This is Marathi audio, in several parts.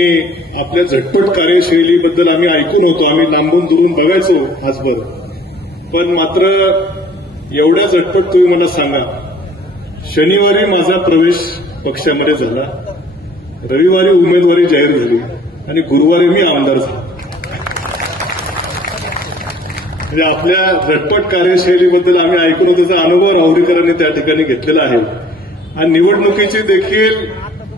आपल्या झटपट कार्यशैलीबद्दल आम्ही ऐकून होतो, आम्ही लांबून दुरून बघायचो आजभर. पण मात्र एवढ्या झटपट तुम्ही मला सांगा, शनिवारी माझा प्रवेश पक्षामध्ये झाला, रविवारी उमेदवारी जाहीर झाली आणि गुरुवारी मी आमदार झालो. म्हणजे आपल्या झटपट कार्यशैलीबद्दल आम्ही ऐकून होतो, त्याचा अनुभव राहुरीकरांनी त्या ठिकाणी घेतलेला आहे. आणि निवडणुकीची देखील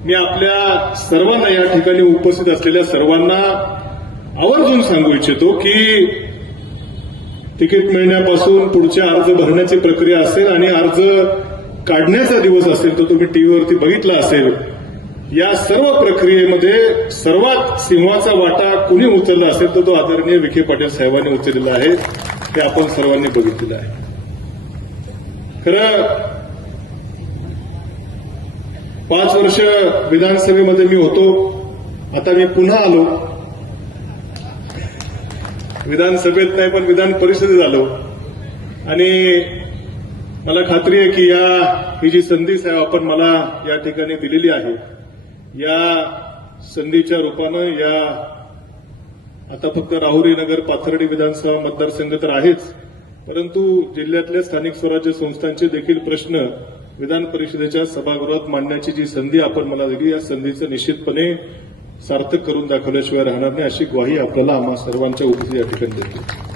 मी आपल्या सर्वांना, या ठिकाणी उपस्थित असलेल्या सर्वांना आवर्जून सांगू इच्छितो की तिकीट मिळण्यापासून पुढच्या अर्ज भरण्याची प्रक्रिया असेल आणि अर्ज काढण्याचा दिवस असेल, तो तुम्ही टीव्हीवरती बघितला असेल. या सर्व प्रक्रियेमध्ये सर्वात सिंहाचा वाटा कुणी उचलला असेल तर तो आदरणीय विखे पाटील साहेबांनी उचललेला आहे, हे आपण सर्वांनी बघितलेलं आहे. खरं 5 वर्ष विधानसभेमध्ये मी होतो, आता मी पुन्हा आलो. विधानसभेत नाही पण विधान परिषदेत आलो आणि मला खात्री आहे की ही जी संधी साहेब आपण मला या ठिकाणी दिलेली आहे, या संधीच्या रूपानं आता फक्त राहुरी नगर पाथर्डी विधानसभा मतदारसंघ तर आहेच, परंतु जिल्ह्यातल्या स्थानिक स्वराज्य संस्थांचे देखील प्रश्न विधान परिषदेच्या सभागृहात मांडण्याची जी संधी आपण मला दिली, या संधीचं निश्चितपणे सार्थक करून दाखवल्याशिवाय राहणार नाही, अशी ग्वाही आपल्याला आम्हा सर्वांच्या उपस्थिती या ठिकाणी देतो.